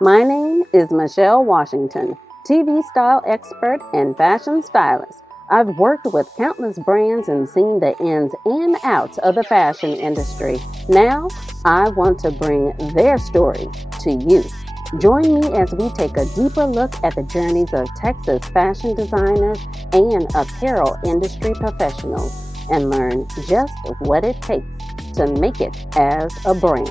My name is Michelle Washington, TV style expert and fashion stylist. I've worked with countless brands and seen the ins and outs of the fashion industry. Now, I want to bring their stories to you. Join me as we take a deeper look at the journeys of Texas fashion designers and apparel industry professionals and learn just what it takes to make it as a brand.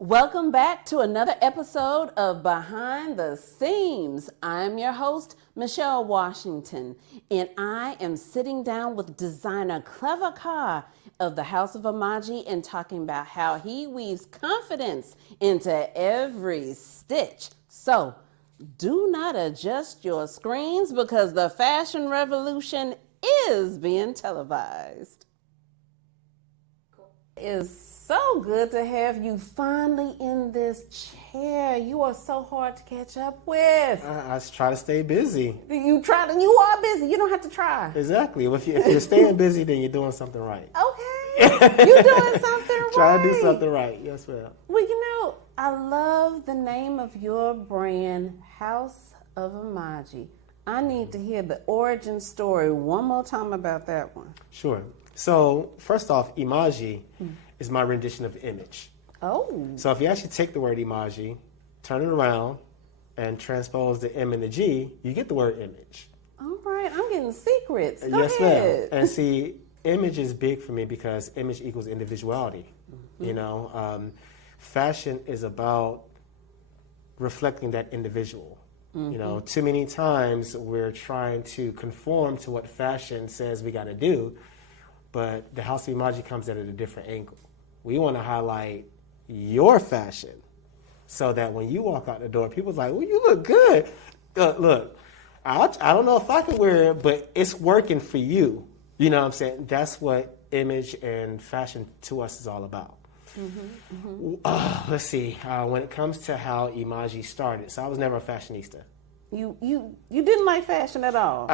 Welcome back to another episode of Behind the Seams. I'm your host, Michelle Washington, and I am sitting down with designer Cleva of the House of eMaGi and talking about how he weaves confidence into every stitch. So, do not adjust your screens because the fashion revolution is being televised. It is so good to have you finally in this chair. You are so hard to catch up with. I try to stay busy. You are busy. You don't have to try. Exactly. If you're staying busy, then you're doing something right. Okay. You're doing something right. Try to do something right. Yes, ma'am. Well, I love the name of your brand, House of eMaGi. I need to hear the origin story one more time about that one. Sure. So, first off, eMaGi is my rendition of image. Oh. So if you actually take the word eMaGi, turn it around, and transpose the M and the G, you get the word image. All right. I'm getting secrets. Go yes, ahead. ma'am. And see, image is big for me because image equals individuality. Fashion is about reflecting that individual. Too many times we're trying to conform to what fashion says we got to do, but the House of eMaGi comes at it at a different angle. We want to highlight your fashion so that when you walk out the door, people's like, well, you look good. Look, I don't know if I can wear it, but it's working for you. You know what I'm saying? That's what image and fashion to us is all about. Let's see. When it comes to how eMaGi started, so I was never a fashionista. You didn't like fashion at all?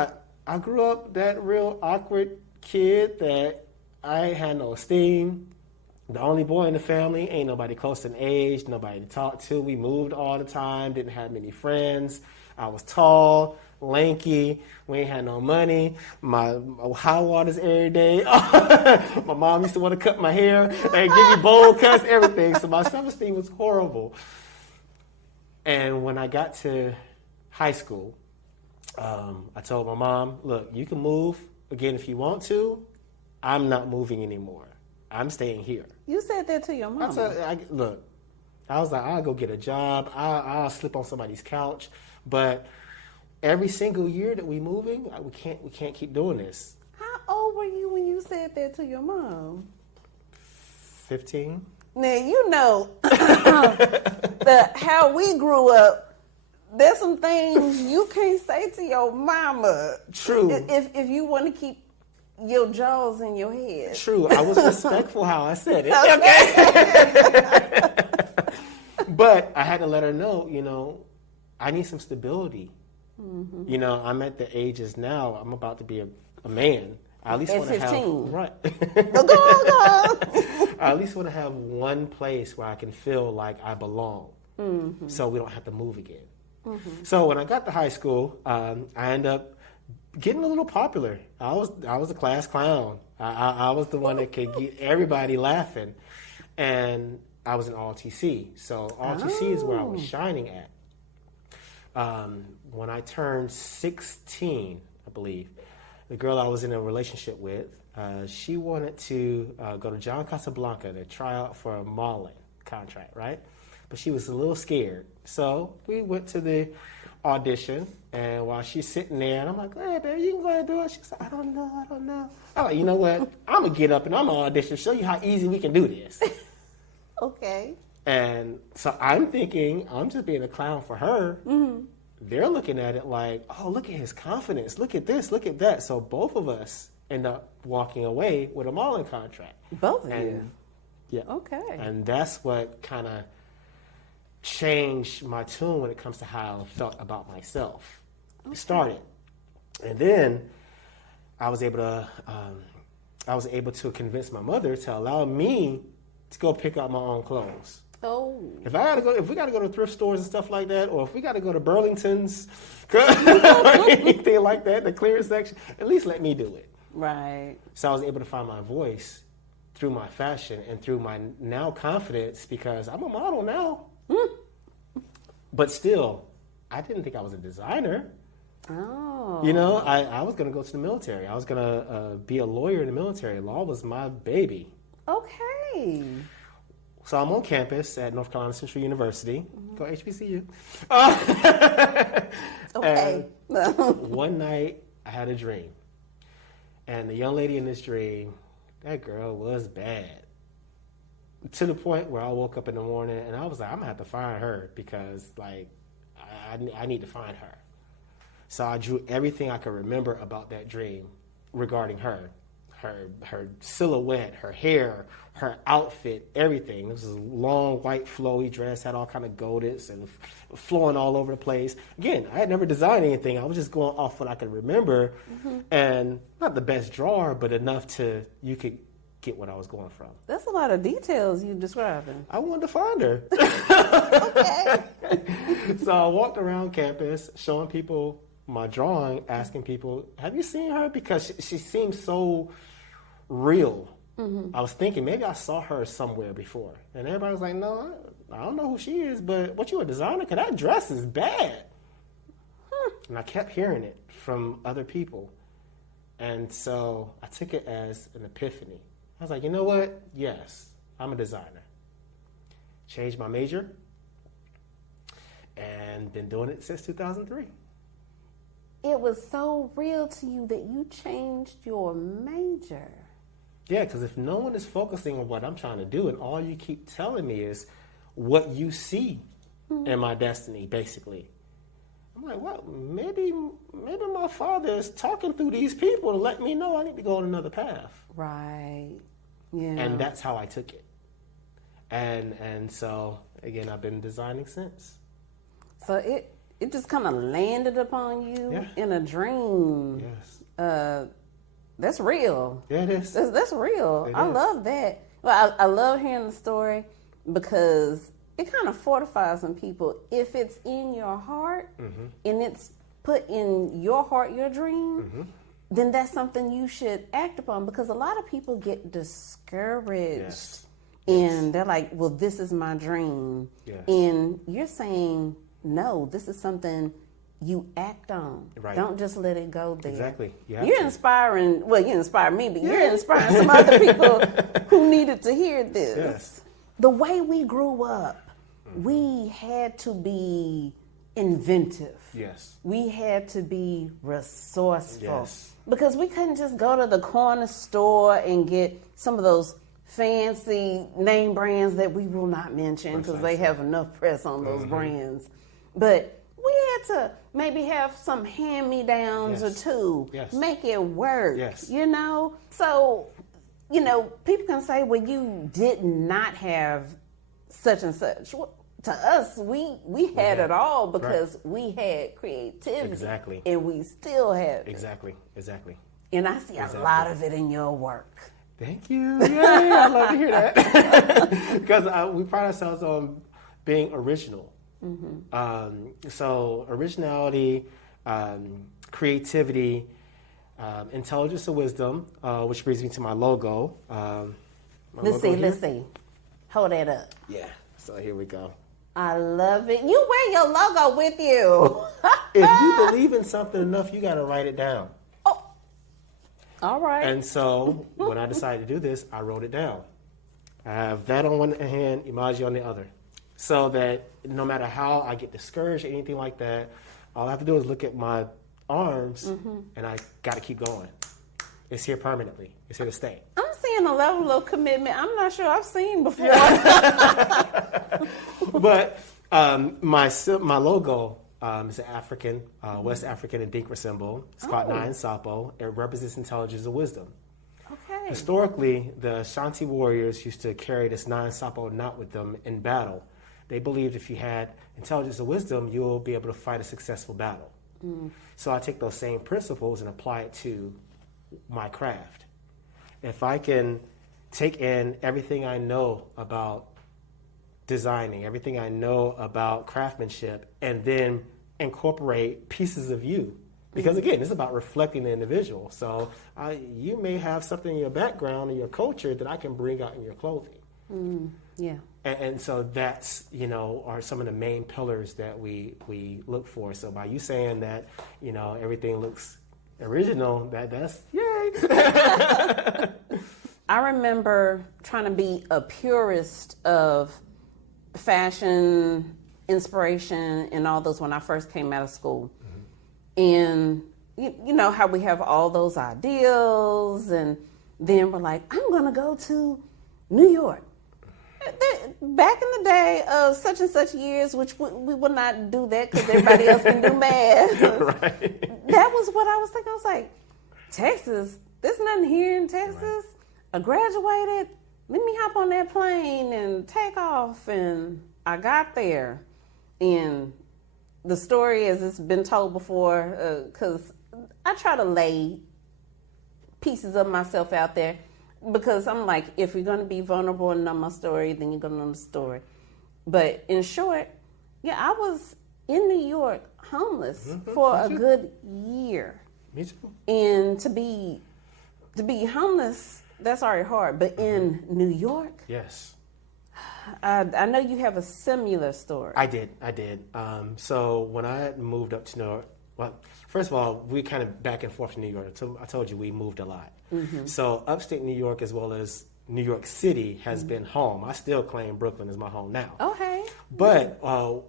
I grew up that real awkward kid that I had no esteem. The only boy in the family, ain't nobody close in age, nobody to talk to. We moved all the time, didn't have many friends. I was tall, lanky, we ain't had no money. My high waters every day. My mom used to want to cut my hair and give me bowl cuts, everything. So my self-esteem was horrible. And when I got to high school, I told my mom, look, you can move again if you want to. I'm not moving anymore. I'm staying here. You said that to your mom. Look, I was like, I'll go get a job. I'll sleep on somebody's couch. But every single year that we moving, we can't keep doing this. How old were you when you said that to your mom? 15. Now, how we grew up, there's some things you can't say to your mama. True. If you want to keep your jaws in your head. True. I was respectful how I said it. Okay. But I had to let her know, I need some stability. I'm at the ages now, I'm about to be a man. I at least want to have right. Go. I at least want to have one place where I can feel like I belong. So we don't have to move again. So when I got to high school, I ended up getting a little popular. I was a class clown. I was the one that could get everybody laughing, and I was in ROTC. So ROTC is where I was shining at. When I turned 16, I believe, the girl I was in a relationship with, she wanted to go to John Casablanca to try out for a modeling contract, right? But she was a little scared. So we went to the audition, and while she's sitting there, and I'm like, hey, baby, you can go ahead and do it. She's like, I don't know. I'm like, you know what? I'm going to get up and I'm going to audition, show you how easy we can do this. Okay. And so I'm thinking, I'm just being a clown for her. They're looking at it like, oh, look at his confidence. Look at this, look at that. So both of us end up walking away with a modeling contract. Both of you? Yeah. Okay. And that's what kind of changed my tune when it comes to how I felt about myself. Okay. It started. And then I was able to I was able to convince my mother to allow me to go pick out my own clothes. Oh. If we gotta go to thrift stores and stuff like that, or if we gotta go to Burlington's or anything like that, the clearance section, at least let me do it. Right. So I was able to find my voice through my fashion and through my now confidence, because I'm a model now. But still, I didn't think I was a designer. Oh. You know, I was gonna go to the military. I was gonna be a lawyer in the military. Law was my baby. Okay. So I'm on campus at North Carolina Central University. Go HBCU. Okay. One night, I had a dream. And the young lady in this dream, that girl was bad. To the point where I woke up in the morning and I was like, I'm going to have to find her, because, like, I need to find her. So I drew everything I could remember about that dream regarding her. Her silhouette, her hair, her outfit, everything. This was a long, white, flowy dress, had all kind of goldets and flowing all over the place. Again, I had never designed anything. I was just going off what I could remember, and not the best drawer, but enough to you could get what I was going from. That's a lot of details you describing. I wanted to find her. Okay. So I walked around campus showing people my drawing, asking people, have you seen her? Because she seemed so real. I was thinking maybe I saw her somewhere before. And everybody was like, no, I don't know who she is, but what, you a designer? Because that dress is bad. And I kept hearing it from other people. And so I took it as an epiphany. I was like, you know what? Yes, I'm a designer. Changed my major and been doing it since 2003. It was so real to you that you changed your major. Yeah, because if no one is focusing on what I'm trying to do, and all you keep telling me is what you see in my destiny, basically. I'm like, well, maybe my father is talking through these people to let me know I need to go on another path. Right. Yeah. And that's how I took it. And so, again, I've been designing since. So it just kind of landed upon you in a dream. Yes. That's real. Yeah, it is. That's real. It I is. love that. Well, I love hearing the story because it kind of fortifies some people. If it's in your heart and it's put in your heart, your dream, then that's something you should act upon, because a lot of people get discouraged. Yes. And they're like, well, this is my dream. Yes. And you're saying, no, this is something you act on. Right. Don't just let it go there. Exactly. You're inspiring, well, you inspire me, but you're inspiring some other people who needed to hear this. Yes. The way we grew up, we had to be inventive. Yes. We had to be resourceful. Yes. Because we couldn't just go to the corner store and get some of those fancy name brands that we will not mention because they have enough press on those brands. But we had to maybe have some hand-me-downs or two. Yes. Make it work. Yes. You know? So, you know, people can say, well, you did not have such and such. Well, to us, we had it all because we had creativity. Exactly. And we still have it. Exactly. And I see a lot of it in your work. Thank you. Yeah, I'd love to hear that. Because we pride ourselves on being original. So originality, creativity, intelligence and wisdom, which brings me to my logo. Let's see. Hold that up. Yeah, so here we go. I love it. You wear your logo with you. If you believe in something enough, you got to write it down. Oh, all right. And so when I decided to do this, I wrote it down. I have that on one hand, eMaGi on the other. So that no matter how I get discouraged or anything like that, all I have to do is look at my arms and I got to keep going. It's here permanently. It's here to stay. I'm seeing a level of commitment I'm not sure I've seen before. But my logo is an African, West African Adinkra symbol. It's called Nine Sapo. It represents intelligence and wisdom. Okay. Historically, the Shanti warriors used to carry this Nine Sapo knot with them in battle. They believed if you had intelligence and wisdom, you'll be able to fight a successful battle. So I take those same principles and apply it to my craft. if I can take in everything I know about designing, everything I know about craftsmanship, and then incorporate pieces of you. Because again, it's about reflecting the individual. So you may have something in your background or your culture that I can bring out in your clothing. Yeah. And so that's, are some of the main pillars that we look for. So by you saying that, everything looks original, that's yay. I remember trying to be a purist of fashion, inspiration, and all those when I first came out of school. And you know how we have all those ideals, and then we're like, I'm going to go to New York. Back in the day of such and such years, which we would not do that because everybody else can do math. Right. That was what I was thinking. I was like, Texas, there's nothing here in Texas. Right. I graduated. Let me hop on that plane and take off. And I got there. And the story, as it's been told before, because I try to lay pieces of myself out there, because I'm like, if you're going to be vulnerable and know my story, then you're going to know the story. But in short, yeah, I was in New York homeless for a good year. Me too. And to be homeless, that's already hard. But in New York, yes, I know you have a similar story. I did. So when I moved up to New York, well, first of all, we kind of back and forth to New York. I told you we moved a lot. So upstate New York as well as New York City has been home. I still claim Brooklyn as my home now. Okay. But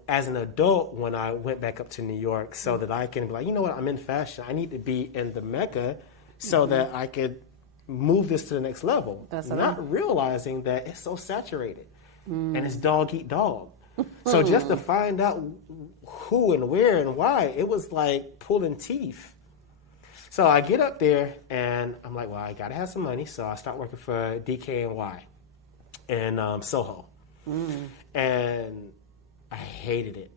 as an adult, when I went back up to New York so that I can be like, you know what, I'm in fashion. I need to be in the Mecca so that I could move this to the next level. That's not realizing that it's so saturated and it's dog eat dog. So just to find out who and where and why, it was like pulling teeth. So I get up there and I'm like, well, I got to have some money. So I start working for DKNY in Soho. And I hated it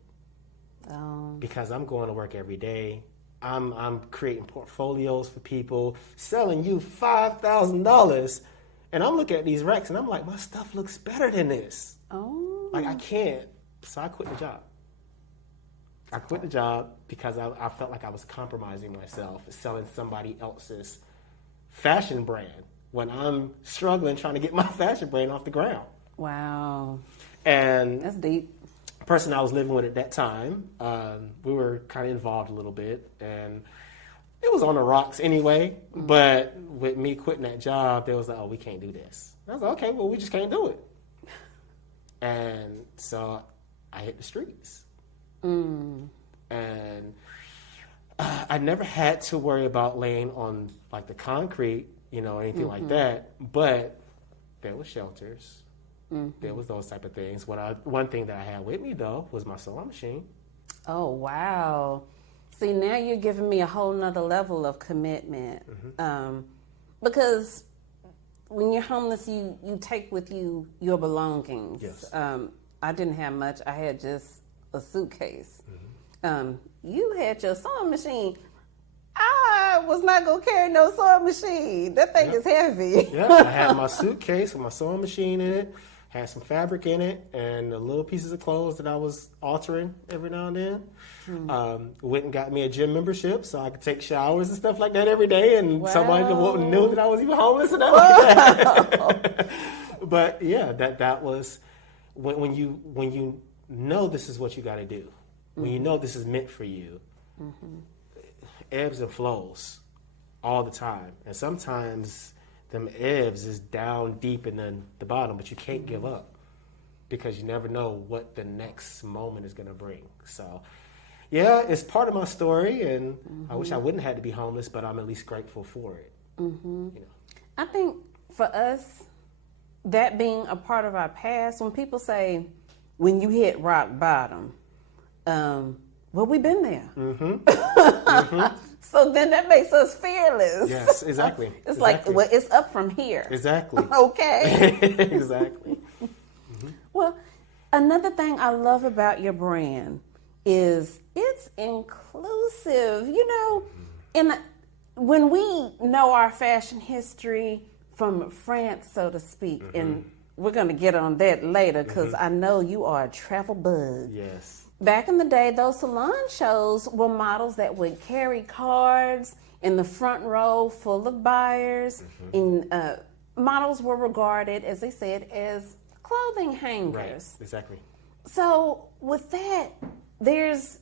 because I'm going to work every day. I'm creating portfolios for people, selling you $5,000. And I'm looking at these racks and I'm like, my stuff looks better than this. Oh. Like, I can't. So I quit the job. I quit the job because I felt like I was compromising myself, selling somebody else's fashion brand when I'm struggling trying to get my fashion brand off the ground. Wow. And that's deep. The person I was living with at that time, we were kind of involved a little bit, and it was on the rocks anyway. But with me quitting that job, they was like, oh, we can't do this. And I was like, okay, well, we just can't do it. And so I hit the streets. And I never had to worry about laying on like the concrete, anything like that. But there was shelters. There was those type of things. One thing that I had with me though was my sewing machine. Oh wow! See, now you're giving me a whole nother level of commitment. Because when you're homeless, you take with you your belongings. Yes. I didn't have much. I had just a suitcase. You had your sewing machine. I was not going to carry no sewing machine. That thing is heavy. Yeah, I had my suitcase with my sewing machine in it, had some fabric in it, and the little pieces of clothes that I was altering every now and then. Went and got me a gym membership so I could take showers and stuff like that every day, and somebody knew that I was even homeless and that. But yeah, that was when you know this is what you got to do. When you know this is meant for you, ebbs and flows all the time. And sometimes them ebbs is down deep in the bottom, but you can't give up because you never know what the next moment is going to bring. So, yeah, it's part of my story, and I wish I wouldn't have to be homeless, but I'm at least grateful for it. I think for us, that being a part of our past, when people say, when you hit rock bottom, well, we've been there. So then that makes us fearless. Yes, exactly. It's like, well, it's up from here. Exactly. Okay. Exactly. Well, another thing I love about your brand is it's inclusive. And when we know our fashion history from France, so to speak, and we're going to get on that later because I know you are a travel bug. Yes. Back in the day, those salon shows were models that would carry cards in the front row full of buyers, and models were regarded, as they said, as clothing hangers. Right, exactly. So with that, there's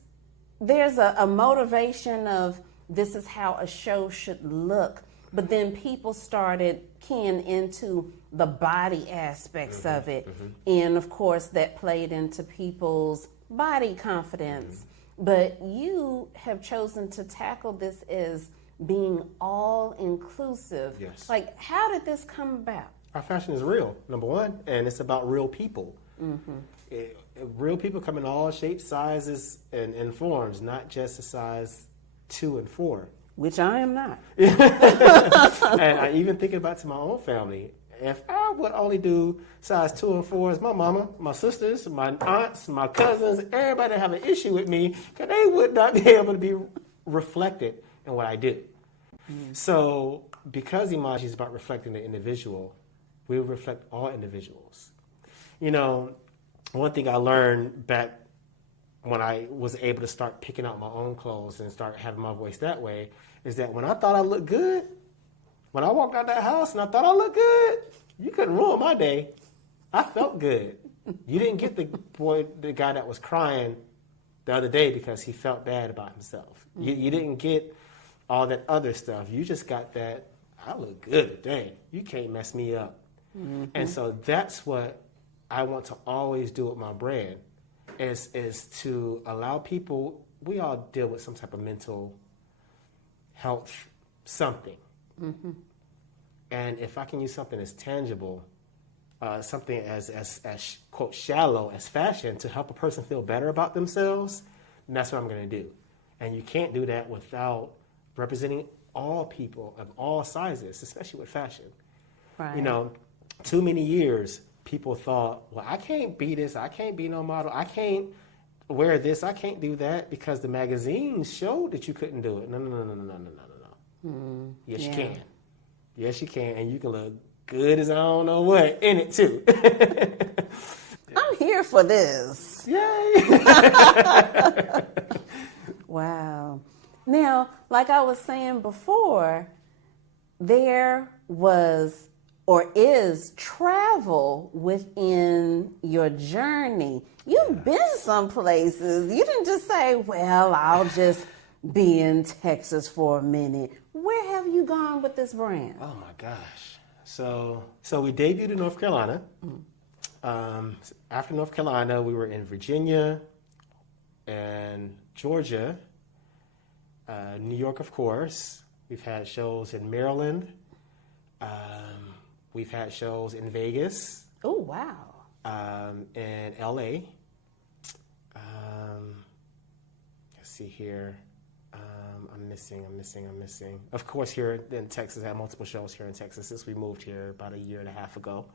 a motivation of this is how a show should look, but then people started keying into the body aspects of it, and of course that played into people's body confidence. But you have chosen to tackle this as being all inclusive. Yes. Like, how did this come about? Our fashion is real, number one, and it's about real people. Real people come in all shapes, sizes, and forms, not just a size 2 and 4. Which I am not. And I even think about to my own family. If I would only do size 2 and 4s, my mama, my sisters, my aunts, my cousins, everybody have an issue with me because they would not be able to be reflected in what I do. So because eMaGi is about reflecting the individual, we reflect all individuals. You know, one thing I learned back when I was able to start picking out my own clothes and start having my voice that way is that when I thought I looked good, when I walked out that house and I thought I looked good, you couldn't ruin my day. I felt good. You didn't get the guy that was crying the other day because he felt bad about himself. You didn't get all that other stuff. You just got that, I look good today. You can't mess me up. And so that's what I want to always do with my brand is to allow people, we all deal with some type of mental health something. And if I can use something as tangible, something as quote shallow as fashion to help a person feel better about themselves, then that's what I'm going to do. And you can't do that without representing all people of all sizes, especially with fashion. Right. You know, too many years people thought, well, I can't be this, I can't be no model, I can't wear this, I can't do that because the magazines showed that you couldn't do it. No. Yes, you can. Yes, you can, and you can look good as I don't know what in it too. I'm here for this. Yay! Wow. Now, like I was saying before, there was or is travel within your journey. You've been some places. You didn't just say, well, I'll just be in Texas for a minute. Where have you gone with this brand? Oh my gosh. So we debuted in North Carolina. After North Carolina, we were in Virginia and Georgia, New York, of course. We've had shows in Maryland. We've had shows in Vegas. Oh, wow. In LA. Let's see here. I'm missing. Of course, here in Texas, I have multiple shows here in Texas since we moved here about a year and a half ago.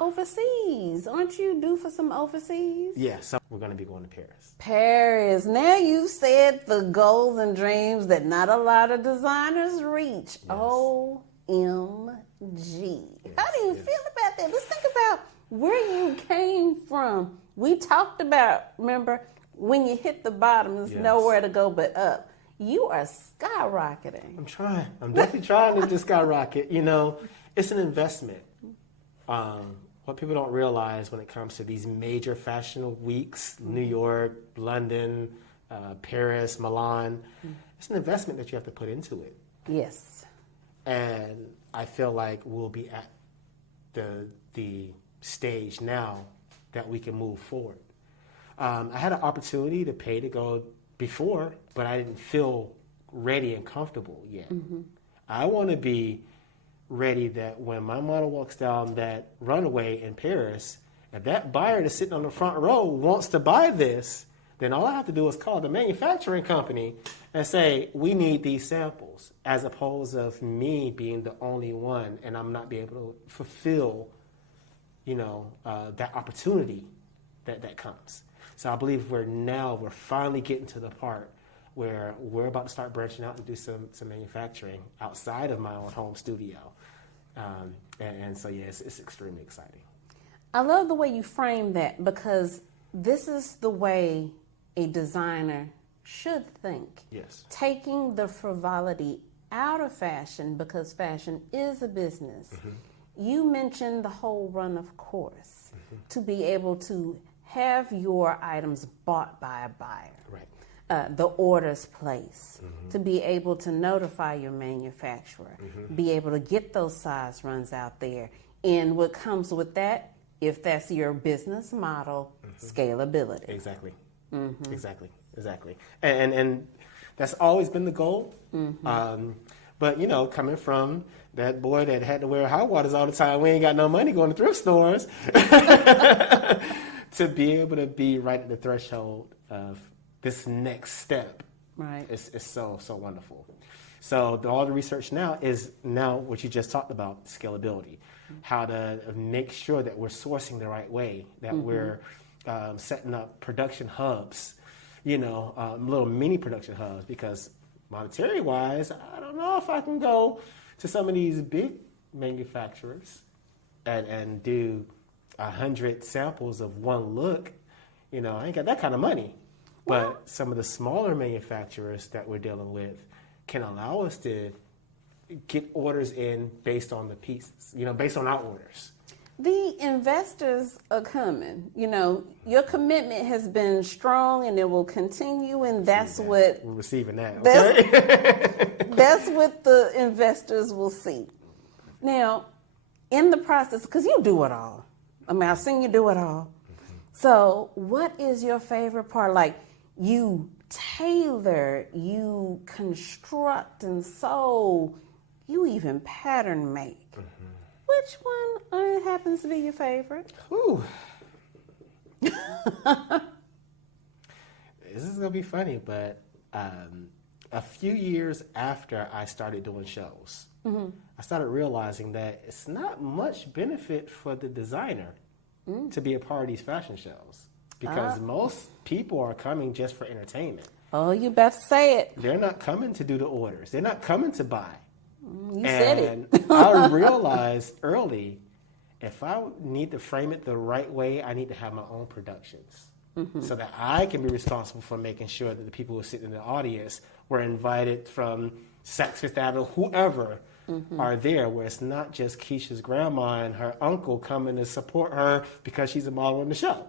Overseas. Aren't you due for some overseas? Yeah, so we're going to be going to Paris. Paris. Now you've said the goals and dreams that not a lot of designers reach. Yes. OMG. How do you feel about that? Let's think about where you came from. We talked about, remember, when you hit the bottom, there's nowhere to go but up. You are skyrocketing. I'm trying. I'm definitely trying to just skyrocket. You know, it's an investment. What people don't realize when it comes to these major fashion weeks, New York, London, Paris, Milan, it's an investment that you have to put into it. Yes. And I feel like we'll be at the stage now that we can move forward. I had an opportunity to pay to go before, but I didn't feel ready and comfortable yet. I want to be ready that when my model walks down that runway in Paris, if that buyer that's sitting on the front row wants to buy this, then all I have to do is call the manufacturing company and say, we need these samples, as opposed of me being the only one and I'm not being able to fulfill, that opportunity that comes. So I believe we're finally getting to the part where we're about to start branching out and do some manufacturing outside of my own home studio. And so, yeah, it's extremely exciting. I love the way you frame that, because this is the way a designer should think. Yes. Taking the frivolity out of fashion, because fashion is a business. You mentioned the whole run of course, to be able to have your items bought by a buyer. Right. The orders placed, to be able to notify your manufacturer, be able to get those size runs out there. And what comes with that, if that's your business model, scalability. Exactly. Exactly. And that's always been the goal. But, you know, coming from that boy that had to wear high waters all the time, we ain't got no money going to thrift stores, to be able to be right at the threshold of this next step, Right. is so wonderful. So all the research now is what you just talked about, scalability, how to make sure that we're sourcing the right way, that we're setting up production hubs, you know, little mini production hubs, because monetary wise, I don't know if I can go to some of these big manufacturers and do 100 samples of one look. You know, I ain't got that kind of money. But some of the smaller manufacturers that we're dealing with can allow us to get orders in based on the pieces, you know, based on our orders. The investors are coming. You know, your commitment has been strong and it will continue, and that's what we're receiving that. Okay? that's what the investors will see. Now, in the process, because you do it all. I mean, I've seen you do it all. So, what is your favorite part? Like, you tailor, you construct and sew, you even pattern make. Which one happens to be your favorite? Whew. This is going to be funny, but a few years after I started doing shows, I started realizing that it's not much benefit for the designer to be a part of these fashion shows, because most people are coming just for entertainment. Oh, you better say it. They're not coming to do the orders. They're not coming to buy. You said it. I realized early, if I need to frame it the right way, I need to have my own productions, so that I can be responsible for making sure that the people who sit in the audience were invited from Saks Fifth Avenue, whoever are there, where it's not just Keisha's grandma and her uncle coming to support her because she's a model in the show.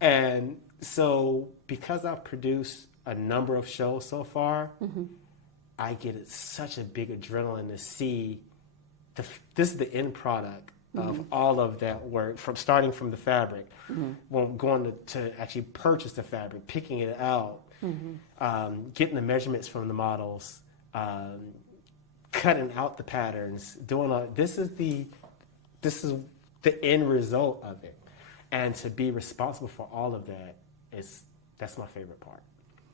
And so, because I've produced a number of shows so far, I get such a big adrenaline to see this is the end product of all of that work, from starting from the fabric, when going to actually purchase the fabric, picking it out, getting the measurements from the models, cutting out the patterns, doing all this is the end result of it, and to be responsible for all of that that's my favorite part.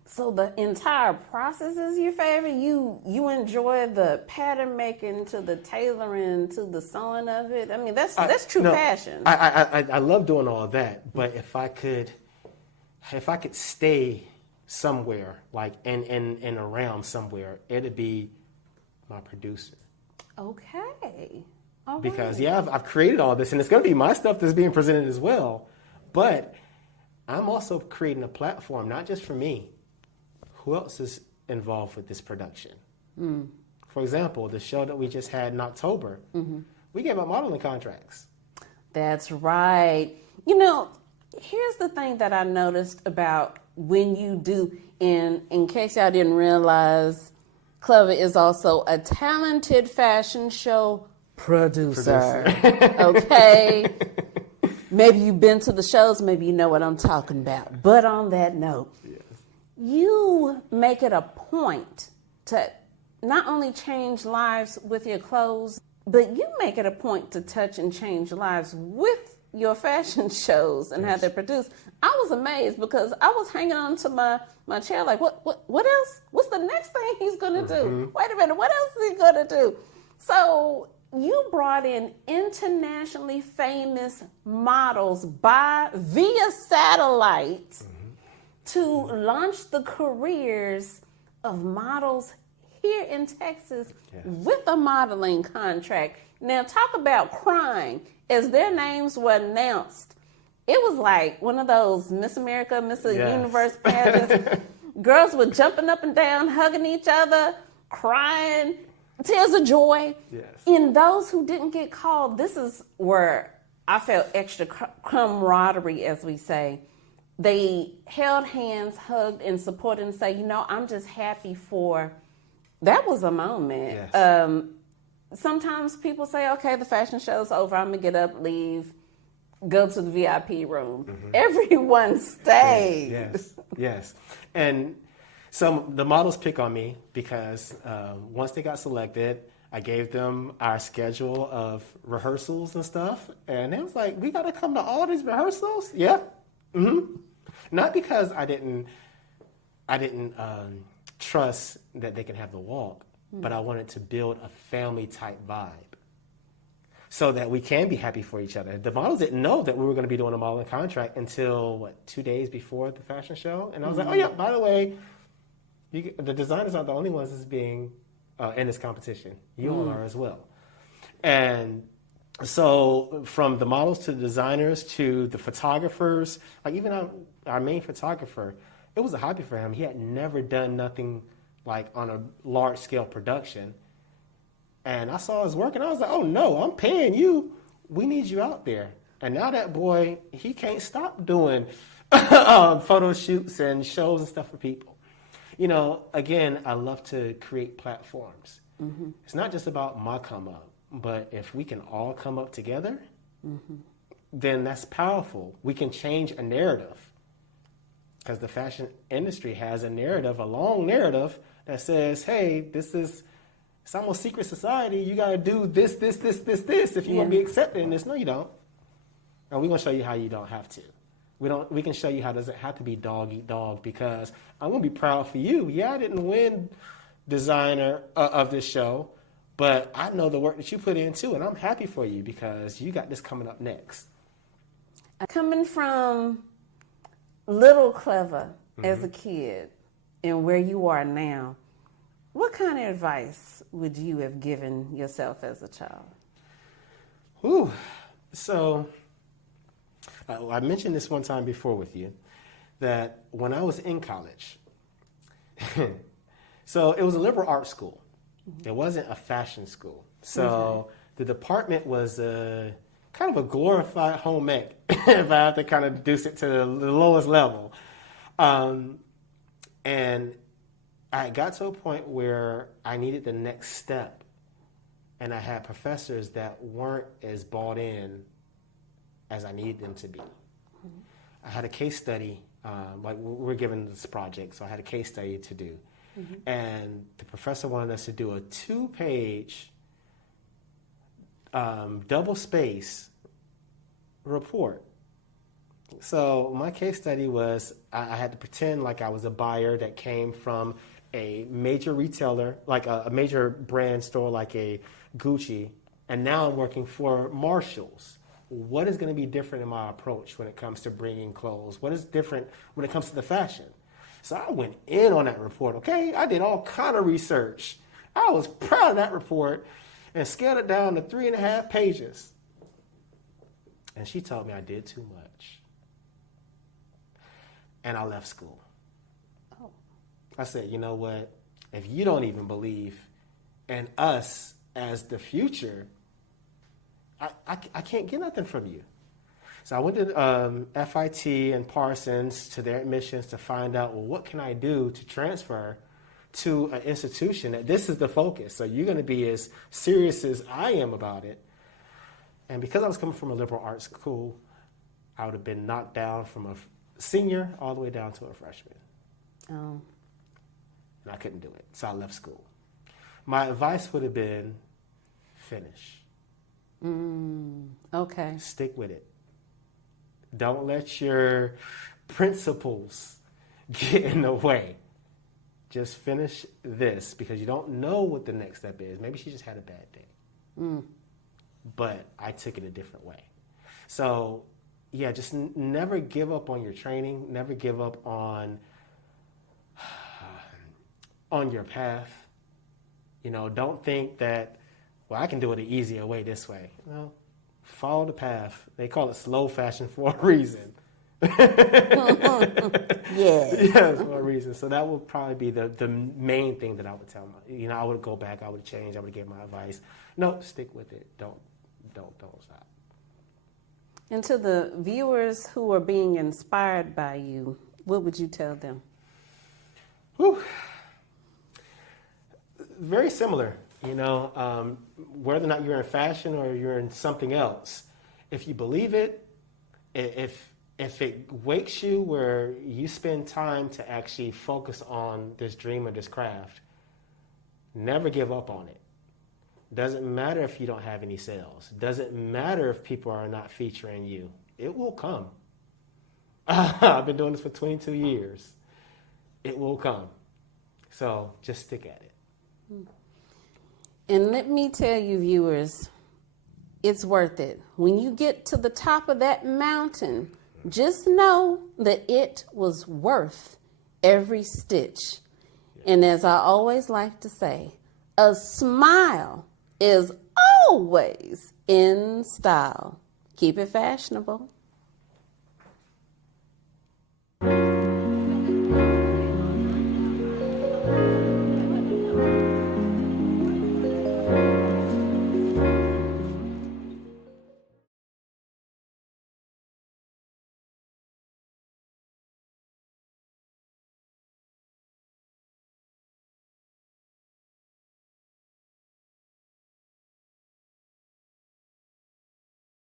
So the entire process is your favorite? You enjoy the pattern making to the tailoring to the sewing of it? I mean, that's true passion. I love doing all that, but if I could stay somewhere, like in around somewhere, it'd be my producer. Okay. All because right. I've created all this, and it's going to be my stuff that's being presented as well, but I'm also creating a platform, not just for me. Who else is involved with this production? For example, the show that we just had in October, we gave out modeling contracts. That's right. You know, here's the thing that I noticed about when you do, in case y'all didn't realize, Cleva is also a talented fashion show producer. Okay? Maybe you've been to the shows, maybe you know what I'm talking about. But on that note, you make it a point to not only change lives with your clothes, but you make it a point to touch and change lives with your fashion shows and how they're produced. I was amazed because I was hanging on to my chair like, what else? What's the next thing he's going to do? Wait a minute, what else is he going to do? So you brought in internationally famous models via satellite to launch the careers of models here in Texas with a modeling contract. Now, talk about crying. As their names were announced, it was like one of those Miss America, Miss Universe pageants. Girls were jumping up and down, hugging each other, crying, tears of joy. Yes. And those who didn't get called, this is where I felt extra camaraderie, as we say. They held hands, hugged, and supported and say, you know, I'm just happy for, that was a moment. Yes. Sometimes people say, okay, the fashion show's over, I'm going to get up, leave, go to the VIP room. Mm-hmm. Everyone stayed. Yes. And so the models pick on me because once they got selected, I gave them our schedule of rehearsals and stuff. And they was like, we got to come to all these rehearsals? Yeah. Mm-hmm. Not because I didn't trust that they can have the walk, but I wanted to build a family type vibe so that we can be happy for each other. The models didn't know that we were going to be doing a modeling contract until 2 days before the fashion show. And I was like, oh yeah, by the way, the designers aren't the only ones that's being in this competition. You all are as well. And so from the models to the designers to the photographers, like even our main photographer, it was a hobby for him. He had never done nothing like on a large scale production. And I saw his work and I was like, oh no, I'm paying you. We need you out there. And now that boy, he can't stop doing photo shoots and shows and stuff for people. You know, again, I love to create platforms. Mm-hmm. It's not just about my come up, but if we can all come up together, then that's powerful. We can change a narrative. Because the fashion industry has a narrative, a long narrative that says, hey, it's almost secret society. You got to do this if you want to be accepted in this. No, you don't. And we're going to show you how you don't have to. We can show you how it doesn't have to be dog eat dog, because I'm going to be proud for you. Yeah, I didn't win designer of this show, but I know the work that you put in too, and I'm happy for you because you got this coming up next. Coming from little Cleva as a kid and where you are now, what kind of advice would you have given yourself as a child? So I mentioned this one time before with you, that when I was in college, so it was a liberal arts school. It wasn't a fashion school. So the department was kind of a glorified home ec, if I have to kind of reduce it to the lowest level. And I got to a point where I needed the next step. And I had professors that weren't as bought in as I needed them to be. I had a case study, like we're given this project, so I had a case study to do. And the professor wanted us to do a 2-page double space report. So my case study was I had to pretend like I was a buyer that came from a major retailer, like a major brand store like a Gucci, and now I'm working for Marshalls. What is going to be different in my approach when it comes to bringing clothes? What is different when it comes to the fashion? So I went in on that report, okay? I did all kind of research. I was proud of that report and scaled it down to 3.5 pages. And she told me I did too much. And I left school. Oh. I said, you know what? If you don't even believe in us as the future, I can't get nothing from you. So I went to FIT and Parsons to their admissions to find out, well, what can I do to transfer to an institution that this is the focus? So you're going to be as serious as I am about it. And because I was coming from a liberal arts school, I would have been knocked down from a senior all the way down to a freshman. Oh. And I couldn't do it, so I left school. My advice would have been finish. Okay. Stick with it. Don't let your principles get in the way. Just finish this, because you don't know what the next step is. Maybe she just had a bad day. But I took it a different way. So, yeah, just never give up on your training. Never give up on your path. Don't think that, well, I can do it an easier way this way. No, follow the path. They call it slow fashion for a reason. Yes, for a reason. So that would probably be the main thing that I would tell my, I would go back, I would change, I would give my advice. No, stick with it. Don't stop. And to the viewers who are being inspired by you, what would you tell them? Whew. Very similar, whether or not you're in fashion or you're in something else. If you believe it, if it wakes you where you spend time to actually focus on this dream or this craft, never give up on it. Doesn't matter if you don't have any sales. Doesn't matter if people are not featuring you. It will come. I've been doing this for 22 years. It will come. So just stick at it. And let me tell you, viewers, it's worth it. When you get to the top of that mountain, just know that it was worth every stitch. And as I always like to say, a smile is always in style. Keep it fashionable.